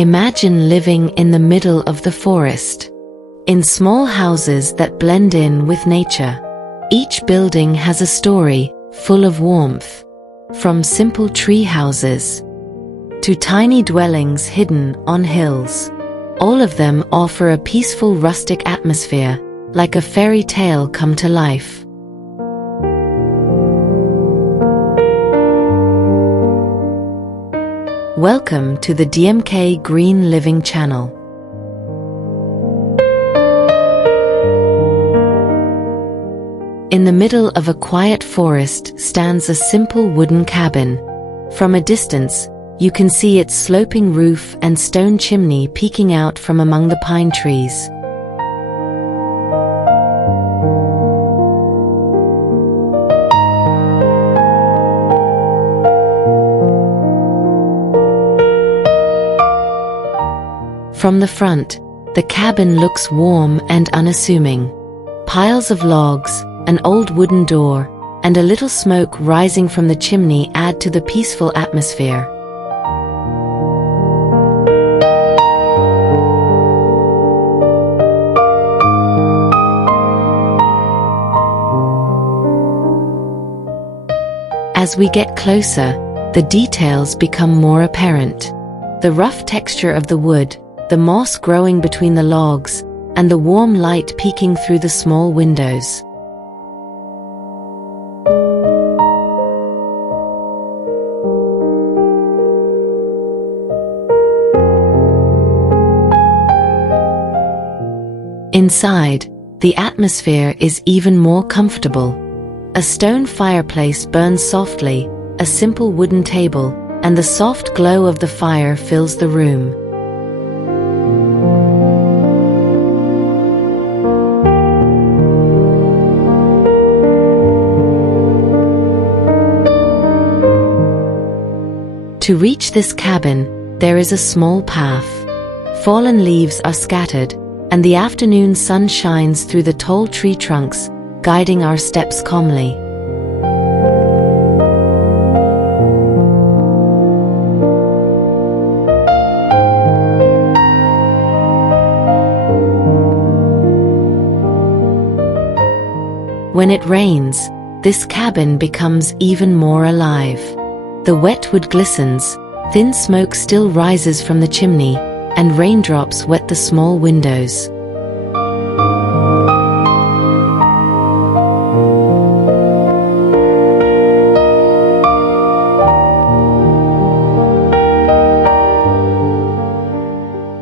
Imagine living in the middle of the forest, in small houses that blend in with nature. Each building has a story, full of warmth. From simple tree houses to tiny dwellings hidden on hills. All of them offer a peaceful rustic atmosphere, like a fairy tale come to life. Welcome to the DMK Green Living channel. In the middle of a quiet forest stands a simple wooden cabin. From a distance, you can see its sloping roof and stone chimney peeking out from among the pine trees. From the front, the cabin looks warm and unassuming. Piles of logs, an old wooden door, and a little smoke rising from the chimney add to the peaceful atmosphere. As we get closer, the details become more apparent. The rough texture of the wood, the moss growing between the logs, and the warm light peeking through the small windows. Inside, the atmosphere is even more comfortable. A stone fireplace burns softly, a simple wooden table, and the soft glow of the fire fills the room. To reach this cabin, there is a small path. Fallen leaves are scattered, and the afternoon sun shines through the tall tree trunks, guiding our steps calmly. When it rains, this cabin becomes even more alive. The wet wood glistens, thin smoke still rises from the chimney, and raindrops wet the small windows.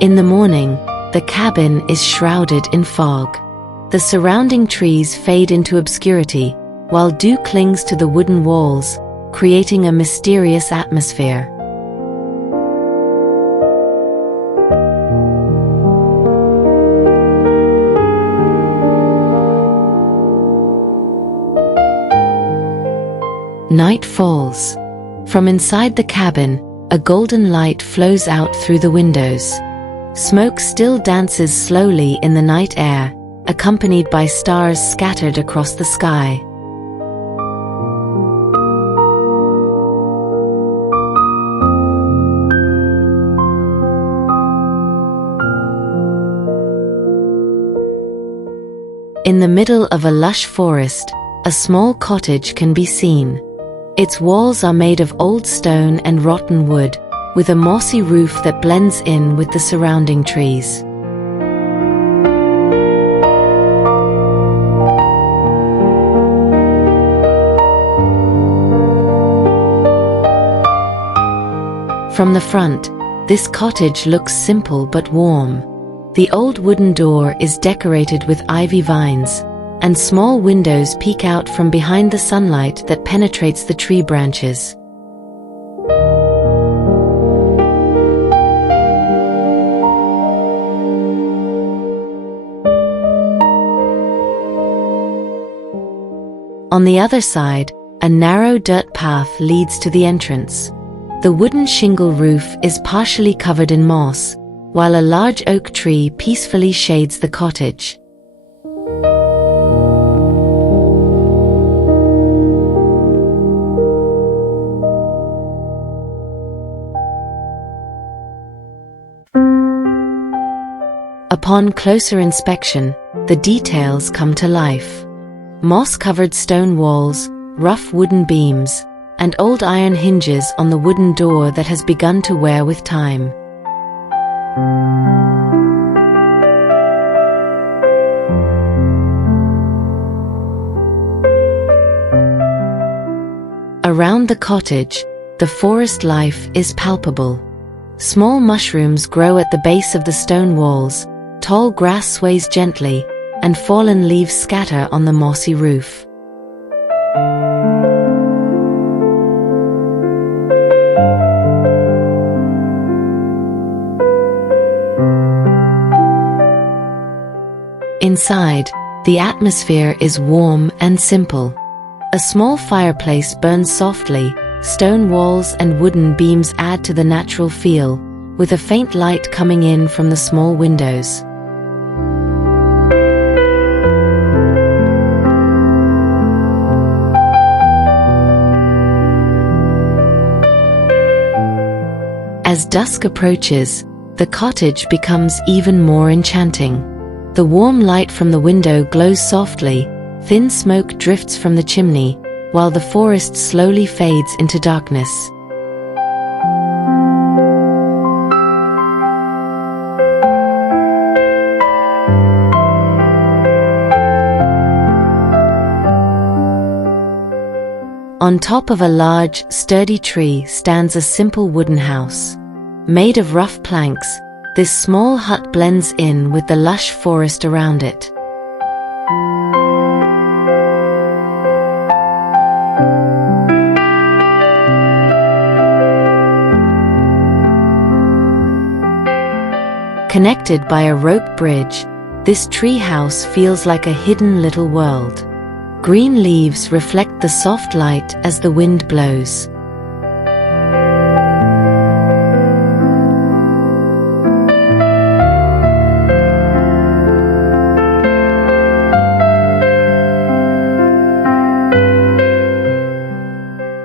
In the morning, the cabin is shrouded in fog. The surrounding trees fade into obscurity, while dew clings to the wooden walls, creating a mysterious atmosphere. Night falls. From inside the cabin, a golden light flows out through the windows. Smoke still dances slowly in the night air, accompanied by stars scattered across the sky. In the middle of a lush forest, a small cottage can be seen. Its walls are made of old stone and rotten wood, with a mossy roof that blends in with the surrounding trees. From the front, this cottage looks simple but warm. The old wooden door is decorated with ivy vines, and small windows peek out from behind the sunlight that penetrates the tree branches. On the other side, a narrow dirt path leads to the entrance. The wooden shingle roof is partially covered in moss, while a large oak tree peacefully shades the cottage. Upon closer inspection, the details come to life. Moss-covered stone walls, rough wooden beams, and old iron hinges on the wooden door that has begun to wear with time. Around the cottage, the forest life is palpable. Small mushrooms grow at the base of the stone walls, tall grass sways gently, and fallen leaves scatter on the mossy roof. Inside, the atmosphere is warm and simple. A small fireplace burns softly, stone walls and wooden beams add to the natural feel, with a faint light coming in from the small windows. As dusk approaches, the cottage becomes even more enchanting. The warm light from the window glows softly, thin smoke drifts from the chimney, while the forest slowly fades into darkness. On top of a large, sturdy tree stands a simple wooden house. Made of rough planks, this small hut blends in with the lush forest around it. Connected by a rope bridge, this tree house feels like a hidden little world. Green leaves reflect the soft light as the wind blows.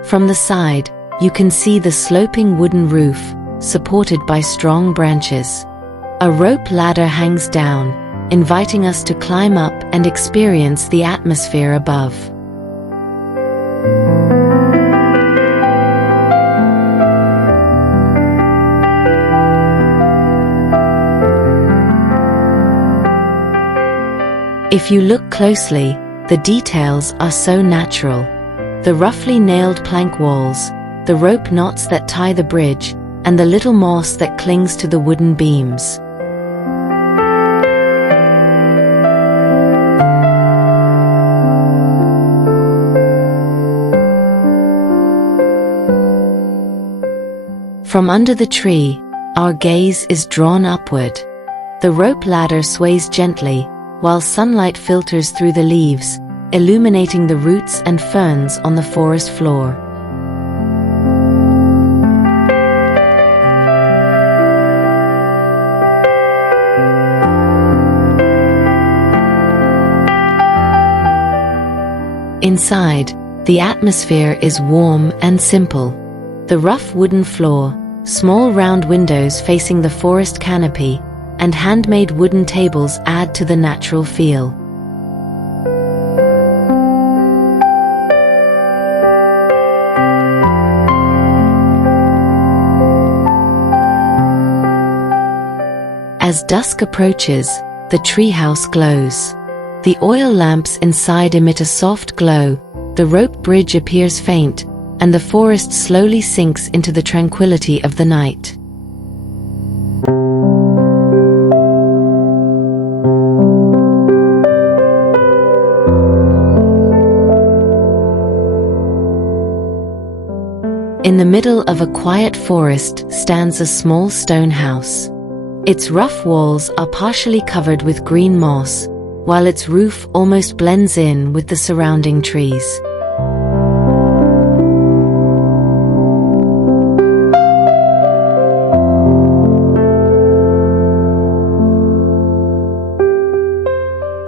From the side, you can see the sloping wooden roof, supported by strong branches. A rope ladder hangs down, inviting us to climb up and experience the atmosphere above. If you look closely, the details are so natural. The roughly nailed plank walls, the rope knots that tie the bridge, and the little moss that clings to the wooden beams. From under the tree, our gaze is drawn upward. The rope ladder sways gently, while sunlight filters through the leaves, illuminating the roots and ferns on the forest floor. Inside, the atmosphere is warm and simple. The rough wooden floor, small round windows facing the forest canopy, and handmade wooden tables add to the natural feel. As dusk approaches, the treehouse glows. The oil lamps inside emit a soft glow, the rope bridge appears faint, and the forest slowly sinks into the tranquility of the night. In the middle of a quiet forest stands a small stone house. Its rough walls are partially covered with green moss, while its roof almost blends in with the surrounding trees.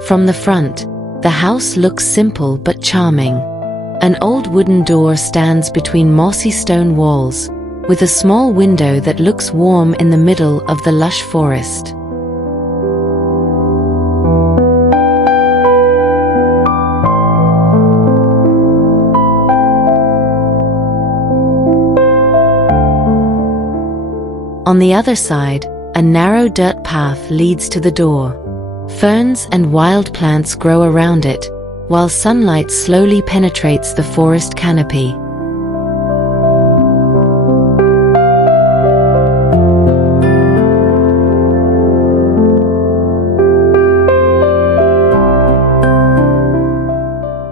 From the front, the house looks simple but charming. An old wooden door stands between mossy stone walls, with a small window that looks warm in the middle of the lush forest. On the other side, a narrow dirt path leads to the door. Ferns and wild plants grow around it, while sunlight slowly penetrates the forest canopy.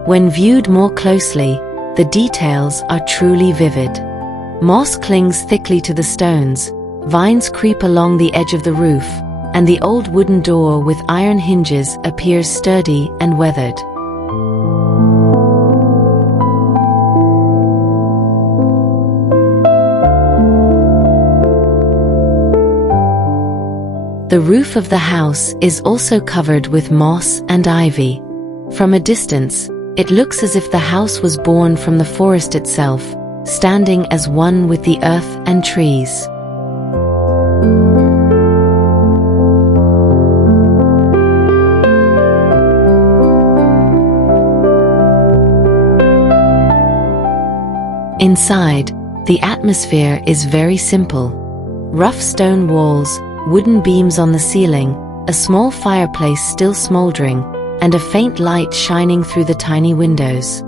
When viewed more closely, the details are truly vivid. Moss clings thickly to the stones, vines creep along the edge of the roof, and the old wooden door with iron hinges appears sturdy and weathered. The roof of the house is also covered with moss and ivy. From a distance, it looks as if the house was born from the forest itself, standing as one with the earth and trees. Inside, the atmosphere is very simple. Rough stone walls, wooden beams on the ceiling, a small fireplace still smoldering, and a faint light shining through the tiny windows.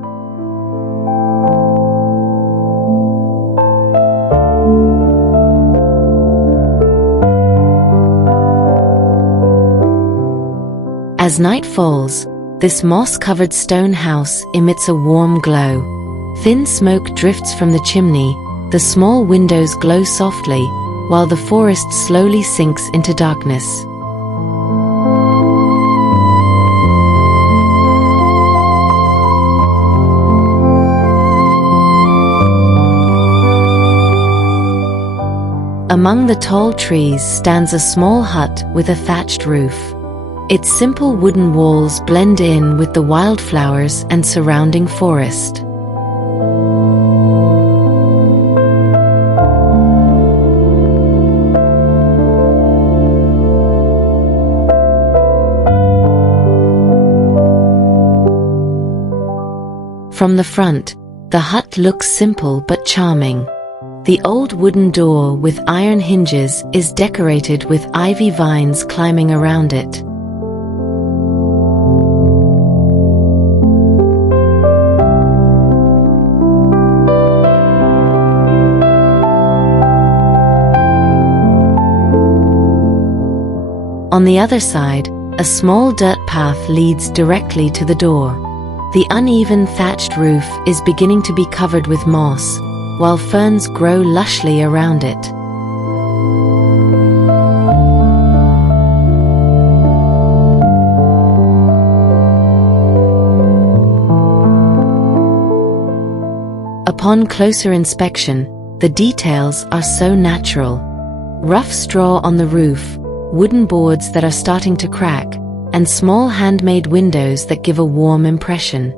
As night falls, this moss-covered stone house emits a warm glow. Thin smoke drifts from the chimney, the small windows glow softly, while the forest slowly sinks into darkness. Among the tall trees stands a small hut with a thatched roof. Its simple wooden walls blend in with the wildflowers and surrounding forest. From the front, the hut looks simple but charming. The old wooden door with iron hinges is decorated with ivy vines climbing around it. On the other side, a small dirt path leads directly to the door. The uneven thatched roof is beginning to be covered with moss, while ferns grow lushly around it. Upon closer inspection, the details are so natural. Rough straw on the roof, wooden boards that are starting to crack, and small handmade windows that give a warm impression.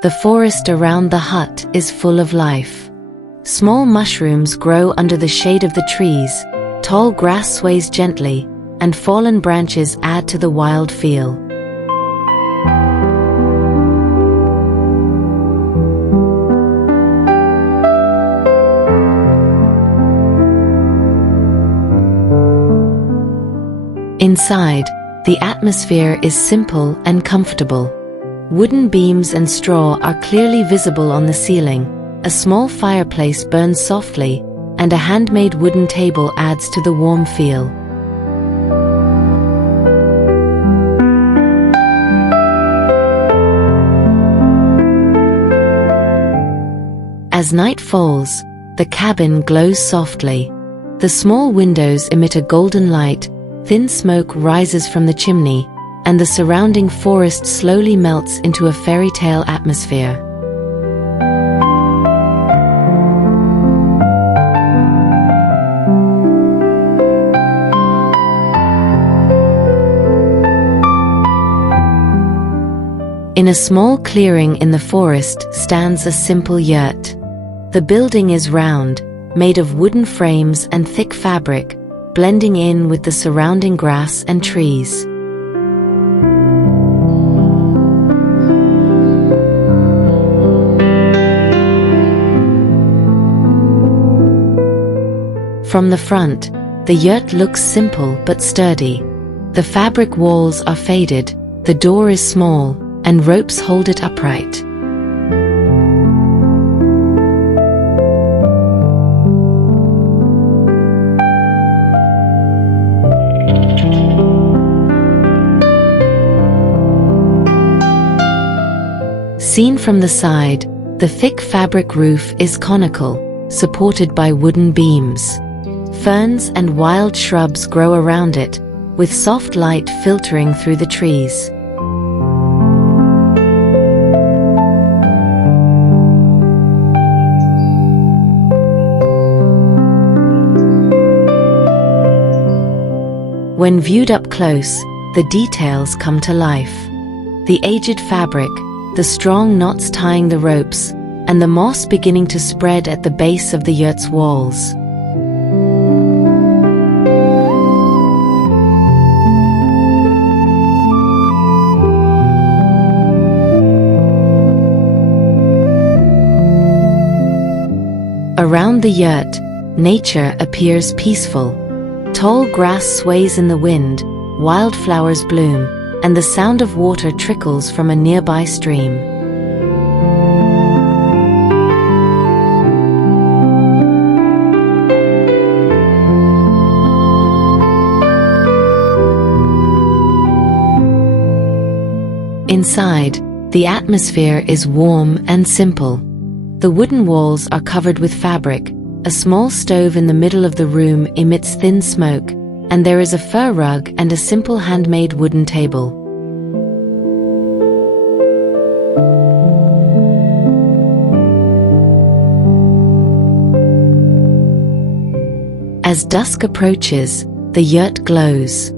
The forest around the hut is full of life. Small mushrooms grow under the shade of the trees, tall grass sways gently, and fallen branches add to the wild feel. Inside, the atmosphere is simple and comfortable. Wooden beams and straw are clearly visible on the ceiling, a small fireplace burns softly, and a handmade wooden table adds to the warm feel. As night falls, the cabin glows softly. The small windows emit a golden light, thin smoke rises from the chimney, and the surrounding forest slowly melts into a fairy tale atmosphere. In a small clearing in the forest stands a simple yurt. The building is round, made of wooden frames and thick fabric, blending in with the surrounding grass and trees. From the front, the yurt looks simple but sturdy. The fabric walls are faded, the door is small, and ropes hold it upright. Seen from the side, the thick fabric roof is conical, supported by wooden beams. Ferns and wild shrubs grow around it, with soft light filtering through the trees. When viewed up close, the details come to life. The aged fabric, the strong knots tying the ropes, and the moss beginning to spread at the base of the yurt's walls. Around the yurt, nature appears peaceful. Tall grass sways in the wind, wildflowers bloom, and the sound of water trickles from a nearby stream. Inside, the atmosphere is warm and simple. The wooden walls are covered with fabric, a small stove in the middle of the room emits thin smoke, and there is a fur rug and a simple handmade wooden table. As dusk approaches, the yurt glows.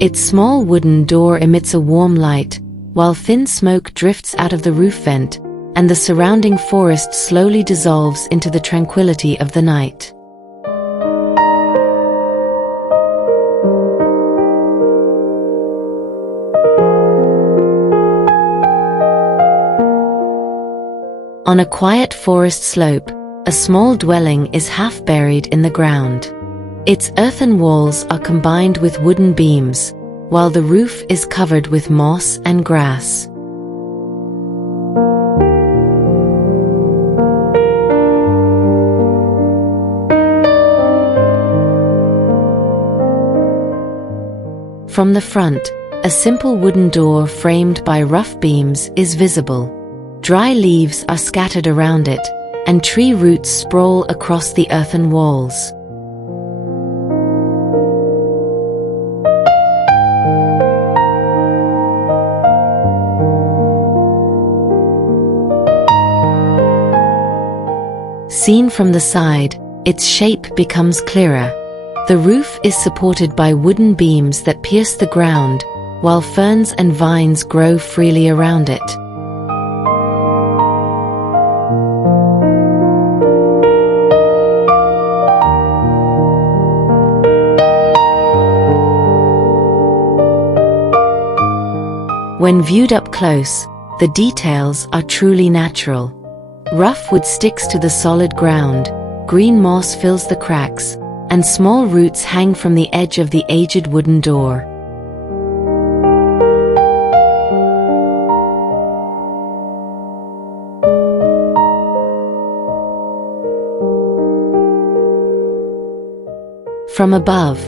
Its small wooden door emits a warm light, while thin smoke drifts out of the roof vent, and the surrounding forest slowly dissolves into the tranquility of the night. On a quiet forest slope, a small dwelling is half buried in the ground. Its earthen walls are combined with wooden beams, while the roof is covered with moss and grass. From the front, a simple wooden door framed by rough beams is visible. Dry leaves are scattered around it, and tree roots sprawl across the earthen walls. Seen from the side, its shape becomes clearer. The roof is supported by wooden beams that pierce the ground, while ferns and vines grow freely around it. When viewed up close, the details are truly natural. Rough wood sticks to the solid ground, green moss fills the cracks, and small roots hang from the edge of the aged wooden door. From above,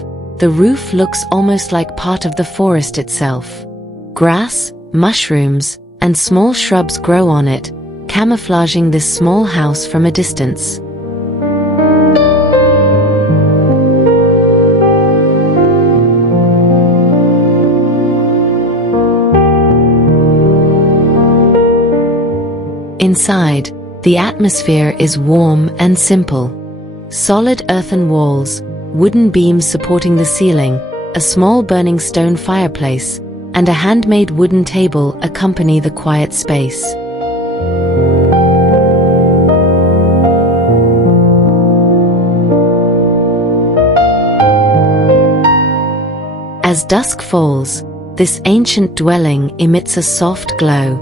the roof looks almost like part of the forest itself. Grass, mushrooms, and small shrubs grow on it, camouflaging this small house from a distance. Inside, the atmosphere is warm and simple. Solid earthen walls, wooden beams supporting the ceiling, a small burning stone fireplace, and a handmade wooden table accompany the quiet space. As dusk falls, this ancient dwelling emits a soft glow.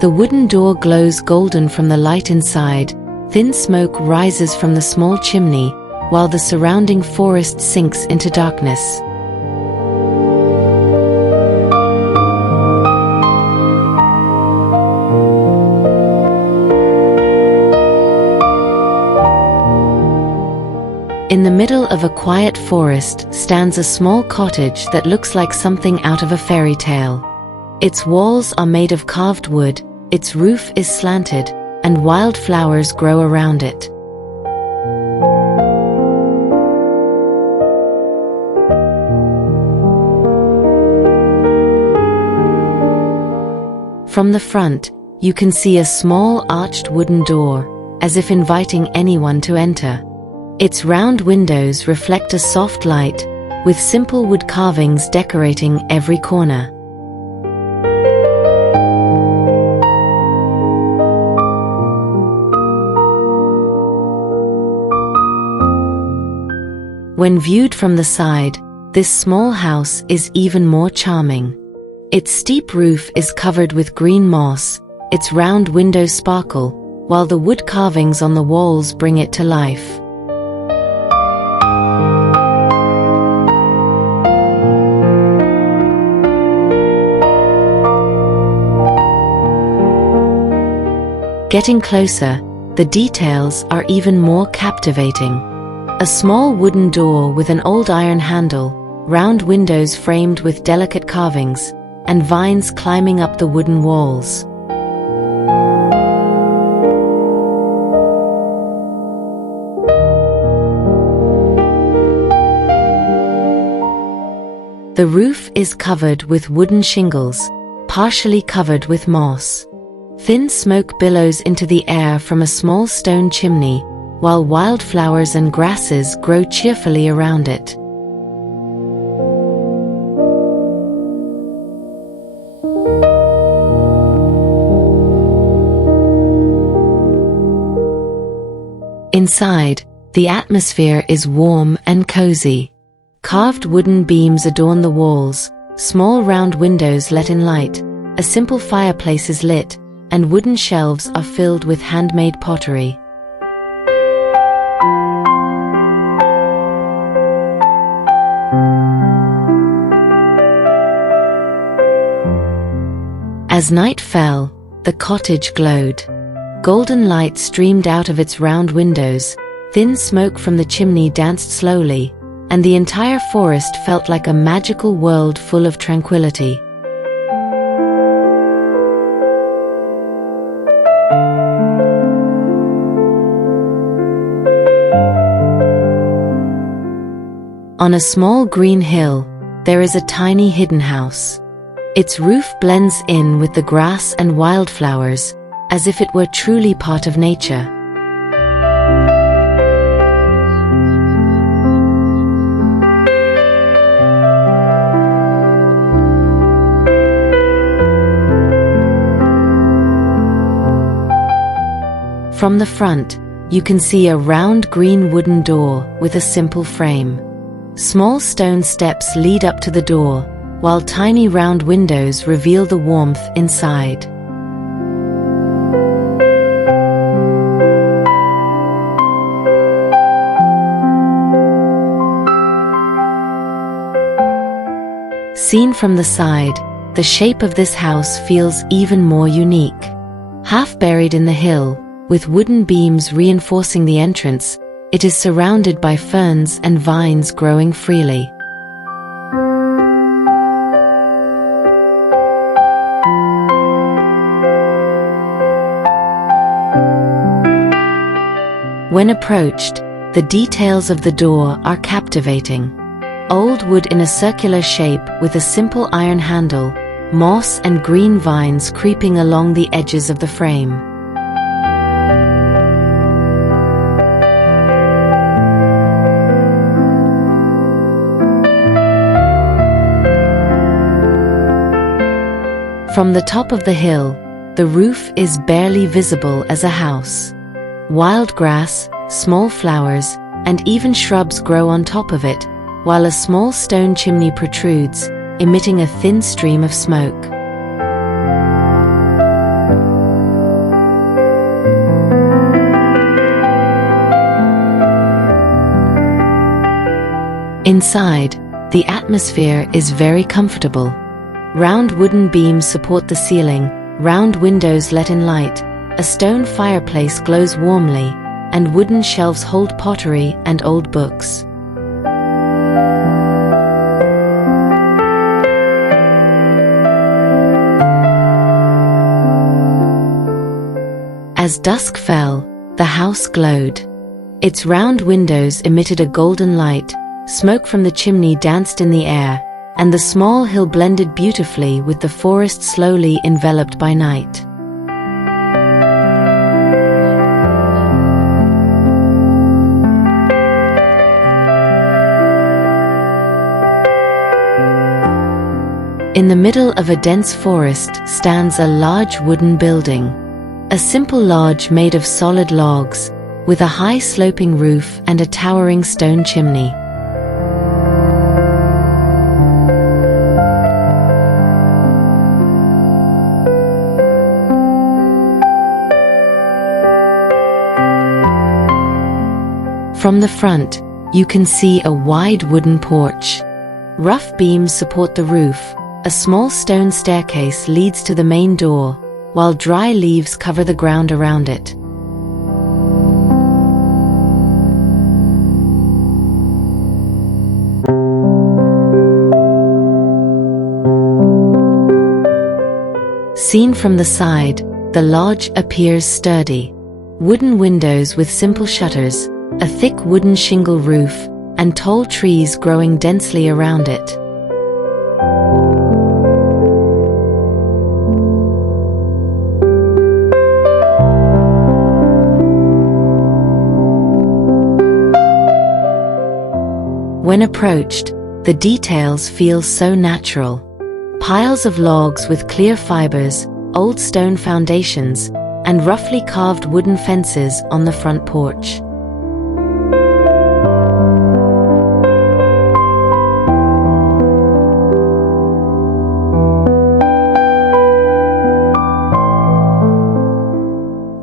The wooden door glows golden from the light inside, thin smoke rises from the small chimney, while the surrounding forest sinks into darkness. In the middle of a quiet forest stands a small cottage that looks like something out of a fairy tale. Its walls are made of carved wood, its roof is slanted, and wildflowers grow around it. From the front, you can see a small arched wooden door, as if inviting anyone to enter. Its round windows reflect a soft light, with simple wood carvings decorating every corner. When viewed from the side, this small house is even more charming. Its steep roof is covered with green moss, its round windows sparkle, while the wood carvings on the walls bring it to life. Getting closer, the details are even more captivating. A small wooden door with an old iron handle, round windows framed with delicate carvings, and vines climbing up the wooden walls. The roof is covered with wooden shingles, partially covered with moss. Thin smoke billows into the air from a small stone chimney, while wildflowers and grasses grow cheerfully around it. Inside, the atmosphere is warm and cozy. Carved wooden beams adorn the walls, small round windows let in light, a simple fireplace is lit, and wooden shelves are filled with handmade pottery. As night fell, the cottage glowed. Golden light streamed out of its round windows, thin smoke from the chimney danced slowly, and the entire forest felt like a magical world full of tranquility. On a small green hill, there is a tiny hidden house. Its roof blends in with the grass and wildflowers, as if it were truly part of nature. From the front, you can see a round green wooden door with a simple frame. Small stone steps lead up to the door, while tiny round windows reveal the warmth inside. Seen from the side, the shape of this house feels even more unique. Half buried in the hill, with wooden beams reinforcing the entrance, it is surrounded by ferns and vines growing freely. When approached, the details of the door are captivating. Old wood in a circular shape with a simple iron handle, moss and green vines creeping along the edges of the frame. From the top of the hill, the roof is barely visible as a house. Wild grass, small flowers, and even shrubs grow on top of it, while a small stone chimney protrudes, emitting a thin stream of smoke. Inside, the atmosphere is very comfortable. Round wooden beams support the ceiling, round windows let in light, a stone fireplace glows warmly, and wooden shelves hold pottery and old books. As dusk fell, the house glowed. Its round windows emitted a golden light, smoke from the chimney danced in the air, and the small hill blended beautifully with the forest slowly enveloped by night. In the middle of a dense forest stands a large wooden building. A simple lodge made of solid logs, with a high sloping roof and a towering stone chimney. From the front, you can see a wide wooden porch. Rough beams support the roof, a small stone staircase leads to the main door, while dry leaves cover the ground around it. Seen from the side, the lodge appears sturdy. Wooden windows with simple shutters, a thick wooden shingle roof, and tall trees growing densely around it. When approached, the details feel so natural. Piles of logs with clear fibers, old stone foundations, and roughly carved wooden fences on the front porch.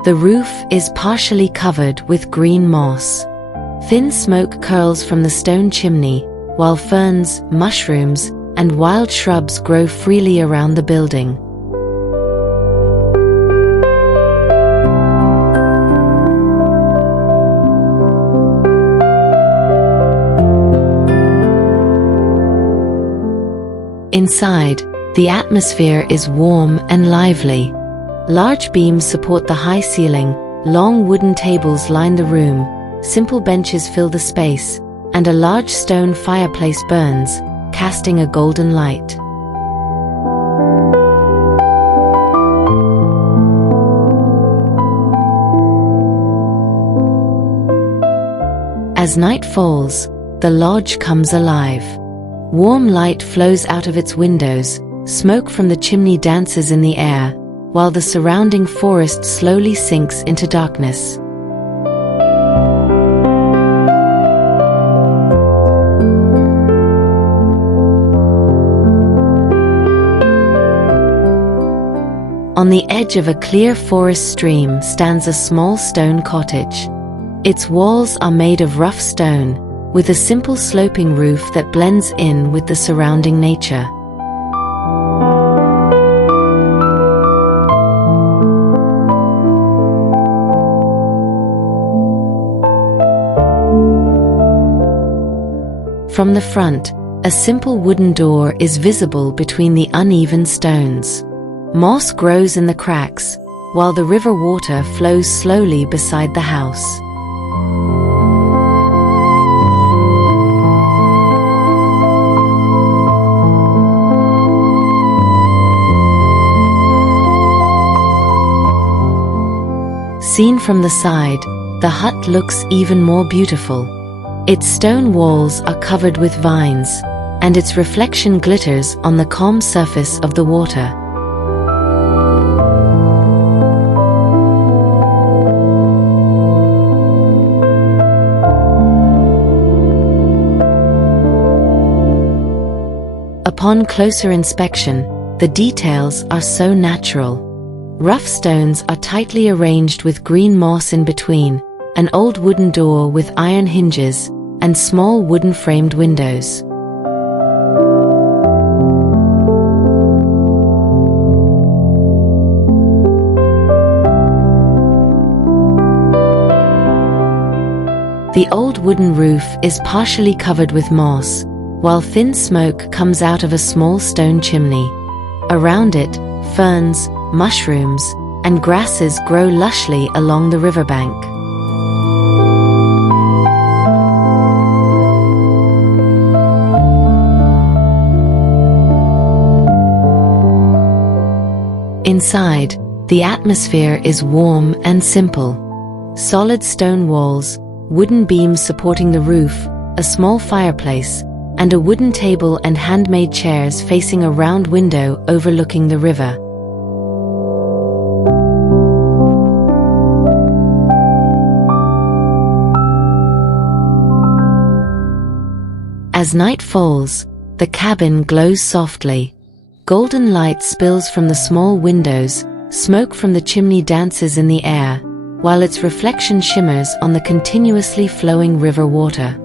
The roof is partially covered with green moss. Thin smoke curls from the stone chimney, while ferns, mushrooms, and wild shrubs grow freely around the building. Inside, the atmosphere is warm and lively. Large beams support the high ceiling, long wooden tables line the room, simple benches fill the space, and a large stone fireplace burns, casting a golden light. As night falls, the lodge comes alive. Warm light flows out of its windows, smoke from the chimney dances in the air, while the surrounding forest slowly sinks into darkness. On the edge of a clear forest stream stands a small stone cottage. Its walls are made of rough stone, with a simple sloping roof that blends in with the surrounding nature. From the front, a simple wooden door is visible between the uneven stones. Moss grows in the cracks, while the river water flows slowly beside the house. Seen from the side, the hut looks even more beautiful. Its stone walls are covered with vines, and its reflection glitters on the calm surface of the water. Upon closer inspection, the details are so natural. Rough stones are tightly arranged with green moss in between, an old wooden door with iron hinges, and small wooden framed windows. The old wooden roof is partially covered with moss, while thin smoke comes out of a small stone chimney. Around it, ferns, mushrooms, and grasses grow lushly along the riverbank. Inside, the atmosphere is warm and simple. Solid stone walls, wooden beams supporting the roof, a small fireplace, and a wooden table and handmade chairs facing a round window overlooking the river. As night falls, the cabin glows softly. Golden light spills from the small windows, smoke from the chimney dances in the air, while its reflection shimmers on the continuously flowing river water.